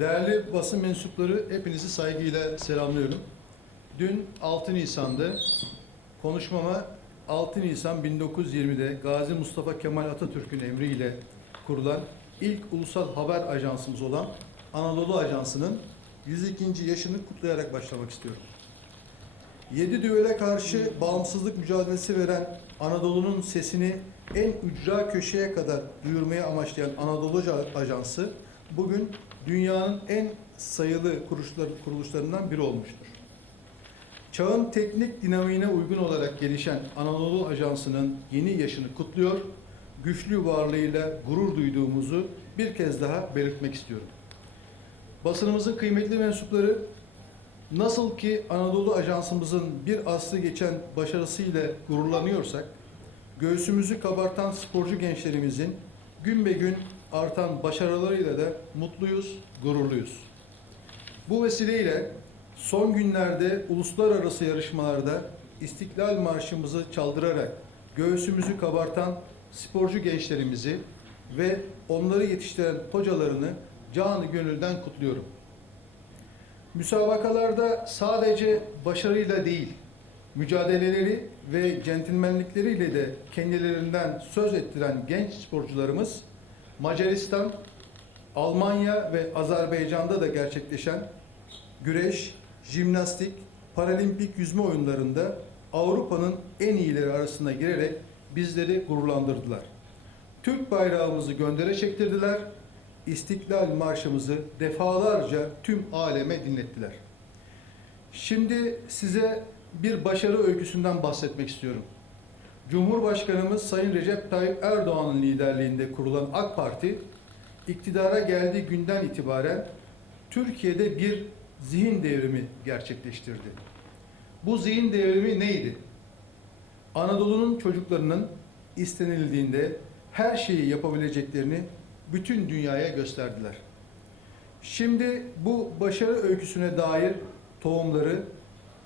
Değerli basın mensupları hepinizi saygıyla selamlıyorum. Dün 6 Nisan'da konuşmama 6 Nisan 1920'de Gazi Mustafa Kemal Atatürk'ün emriyle kurulan ilk ulusal haber ajansımız olan Anadolu Ajansı'nın 102. yaşını kutlayarak başlamak istiyorum. Yedi düvele karşı bağımsızlık mücadelesi veren Anadolu'nun sesini en ücra köşeye kadar duyurmaya amaçlayan Anadolu Ajansı bugün dünyanın en sayılı kuruluşlar, kuruluşlarından biri olmuştur. Çağın teknik dinamiğine uygun olarak gelişen Anadolu Ajansı'nın yeni yaşını kutluyor, güçlü varlığıyla gurur duyduğumuzu bir kez daha belirtmek istiyorum. Basınımızın kıymetli mensupları Nasıl ki Anadolu Ajansımızın bir aslı geçen başarısıyla gururlanıyorsak, göğsümüzü kabartan sporcu gençlerimizin gün be gün artan başarılarıyla da mutluyuz, gururluyuz. Bu vesileyle son günlerde uluslararası yarışmalarda İstiklal Marşımızı çaldırarak göğsümüzü kabartan sporcu gençlerimizi ve onları yetiştiren hocalarını canı gönülden kutluyorum. Müsabakalarda sadece başarıyla değil, mücadeleleri ve centilmenlikleriyle de kendilerinden söz ettiren genç sporcularımız Macaristan, Almanya ve Azerbaycan'da da gerçekleşen güreş, jimnastik, paralimpik yüzme oyunlarında Avrupa'nın en iyileri arasına girerek bizleri gururlandırdılar. Türk bayrağımızı göndere çektirdiler İstiklal Marşımızı defalarca tüm aleme dinlettiler. Şimdi size bir başarı öyküsünden bahsetmek istiyorum. Cumhurbaşkanımız Sayın Recep Tayyip Erdoğan'ın liderliğinde kurulan AK Parti, iktidara geldiği günden itibaren Türkiye'de bir zihin devrimi gerçekleştirdi. Bu zihin devrimi neydi? Anadolu'nun çocuklarının istenildiğinde her şeyi yapabileceklerini bütün dünyaya gösterdiler. Şimdi bu başarı öyküsüne dair tohumları,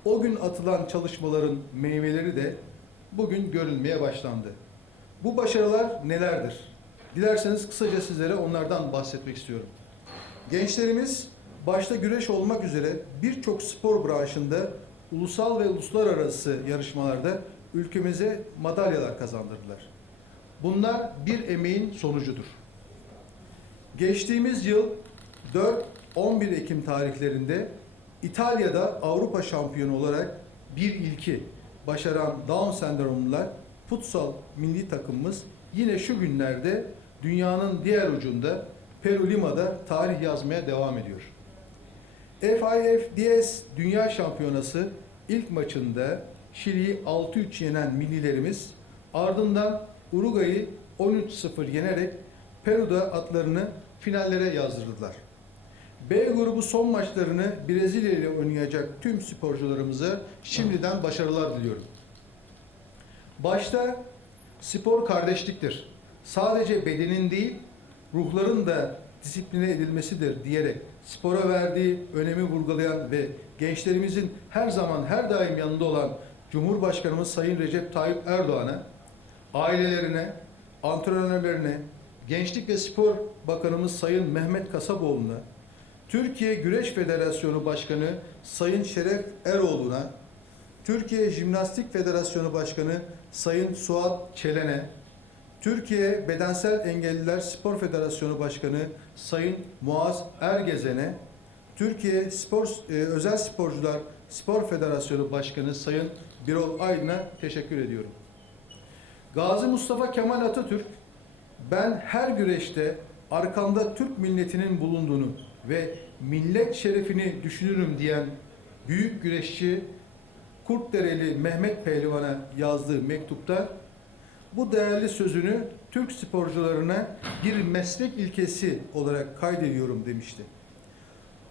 o gün atılan çalışmaların meyveleri de bugün görülmeye başlandı. Bu başarılar nelerdir? Dilerseniz kısaca sizlere onlardan bahsetmek istiyorum. Gençlerimiz başta güreş olmak üzere birçok spor branşında ulusal ve uluslararası yarışmalarda ülkemize madalyalar kazandırdılar. Bunlar bir emeğin sonucudur. Geçtiğimiz yıl 4-11 Ekim tarihlerinde İtalya'da Avrupa şampiyonu olarak bir ilki başaran Down sendromlular futsal milli takımımız yine şu günlerde dünyanın diğer ucunda Peru Lima'da tarih yazmaya devam ediyor. FIFDS Dünya Şampiyonası ilk maçında Şili'yi 6-3 yenen millilerimiz ardından Uruguay'ı 13-0 yenerek Peru'da atlarını finallere yazdırdılar. B grubu son maçlarını Brezilya ile oynayacak tüm sporcularımıza şimdiden başarılar diliyorum. Başta spor kardeşliktir. Sadece bedenin değil, ruhların da disipline edilmesidir diyerek spora verdiği önemi vurgulayan ve gençlerimizin her zaman her daim yanında olan Cumhurbaşkanımız Sayın Recep Tayyip Erdoğan'a, ailelerine, antrenörlerine, Gençlik ve Spor Bakanımız Sayın Mehmet Kasaboğlu'na, Türkiye Güreş Federasyonu Başkanı Sayın Şeref Eroğlu'na, Türkiye Jimnastik Federasyonu Başkanı Sayın Suat Çelen'e, Türkiye Bedensel Engelliler Spor Federasyonu Başkanı Sayın Muaz Ergezen'e, Türkiye Spor e, Özel Sporcular Spor Federasyonu Başkanı Sayın Birol Aydın'a teşekkür ediyorum. Gazi Mustafa Kemal Atatürk ben her güreşte arkamda Türk milletinin bulunduğunu ve millet şerefini düşünürüm diyen büyük güreşçi Kurtdereli Mehmet Pehlivan'a yazdığı mektupta bu değerli sözünü Türk sporcularına bir meslek ilkesi olarak kaydediyorum demişti.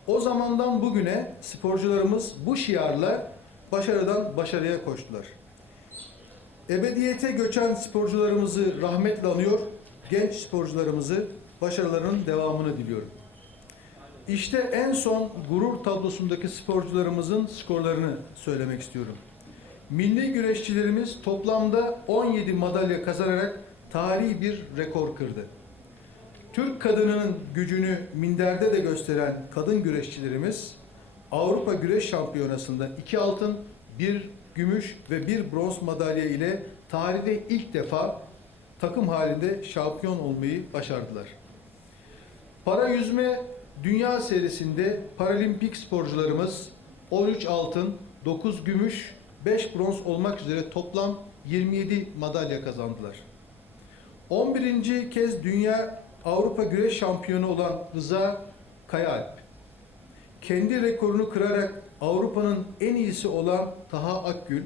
O zamandan bugüne sporcularımız bu şiarla başarıdan başarıya koştular. Ebediyete göçen sporcularımızı rahmetle anıyor, genç sporcularımızı başarılarının devamını diliyorum. İşte en son gurur tablosundaki sporcularımızın skorlarını söylemek istiyorum. Milli güreşçilerimiz toplamda 17 madalya kazanarak tarihi bir rekor kırdı. Türk kadınının gücünü minderde de gösteren kadın güreşçilerimiz Avrupa Güreş Şampiyonası'nda iki altın, bir gümüş ve bir bronz madalya ile tarihte ilk defa takım halinde şampiyon olmayı başardılar. Para yüzme dünya serisinde paralimpik sporcularımız 13 altın, 9 gümüş, 5 bronz olmak üzere toplam 27 madalya kazandılar. 11. kez dünya Avrupa güreş şampiyonu olan Rıza Kayaalp, kendi rekorunu kırarak Avrupa'nın en iyisi olan Taha Akgül,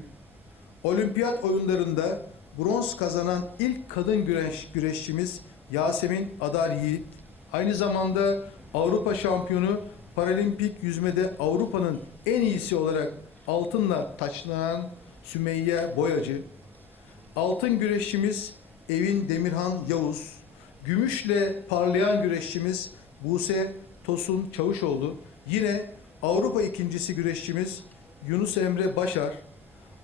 olimpiyat oyunlarında bronz kazanan ilk kadın güreş, güreşçimiz Yasemin Adar Yiğit, aynı zamanda Avrupa şampiyonu paralimpik yüzmede Avrupa'nın en iyisi olarak altınla taçlanan Sümeyye Boyacı, altın güreşçimiz Evin Demirhan Yavuz, gümüşle parlayan güreşçimiz Buse Tosun Çavuşoğlu, yine Avrupa ikincisi güreşçimiz Yunus Emre Başar,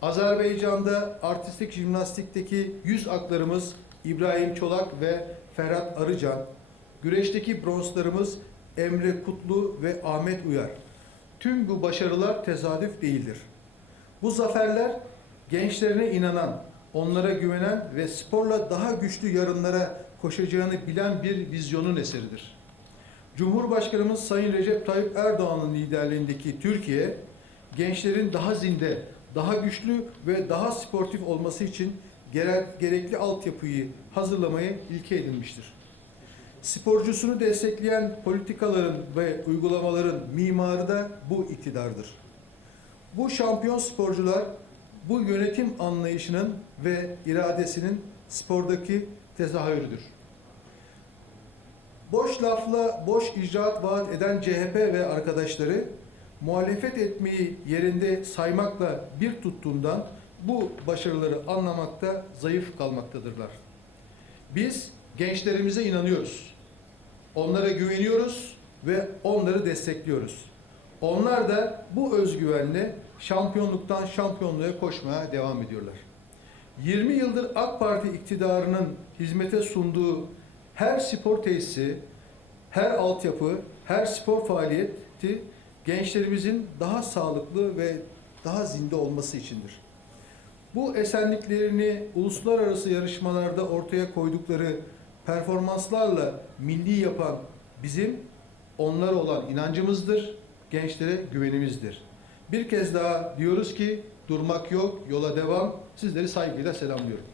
Azerbaycan'da artistik jimnastikteki yüz aklarımız İbrahim Çolak ve Ferhat Arıcan, güreşteki bronzlarımız Emre Kutlu ve Ahmet Uyar. Tüm bu başarılar tesadüf değildir. Bu zaferler gençlerine inanan, onlara güvenen ve sporla daha güçlü yarınlara koşacağını bilen bir vizyonun eseridir. Cumhurbaşkanımız Sayın Recep Tayyip Erdoğan'ın liderliğindeki Türkiye, gençlerin daha zinde, daha güçlü ve daha sportif olması için gere- gerekli altyapıyı hazırlamayı ilke edinmiştir. Sporcusunu destekleyen politikaların ve uygulamaların mimarı da bu iktidardır. Bu şampiyon sporcular bu yönetim anlayışının ve iradesinin spordaki tezahürüdür. Boş lafla boş icraat vaat eden CHP ve arkadaşları muhalefet etmeyi yerinde saymakla bir tuttuğundan bu başarıları anlamakta zayıf kalmaktadırlar. Biz gençlerimize inanıyoruz. Onlara güveniyoruz ve onları destekliyoruz. Onlar da bu özgüvenle şampiyonluktan şampiyonluğa koşmaya devam ediyorlar. 20 yıldır AK Parti iktidarının hizmete sunduğu her spor tesisi, her altyapı, her spor faaliyeti gençlerimizin daha sağlıklı ve daha zinde olması içindir. Bu esenliklerini uluslararası yarışmalarda ortaya koydukları performanslarla milli yapan bizim onlara olan inancımızdır, gençlere güvenimizdir. Bir kez daha diyoruz ki durmak yok, yola devam. Sizleri saygıyla selamlıyorum.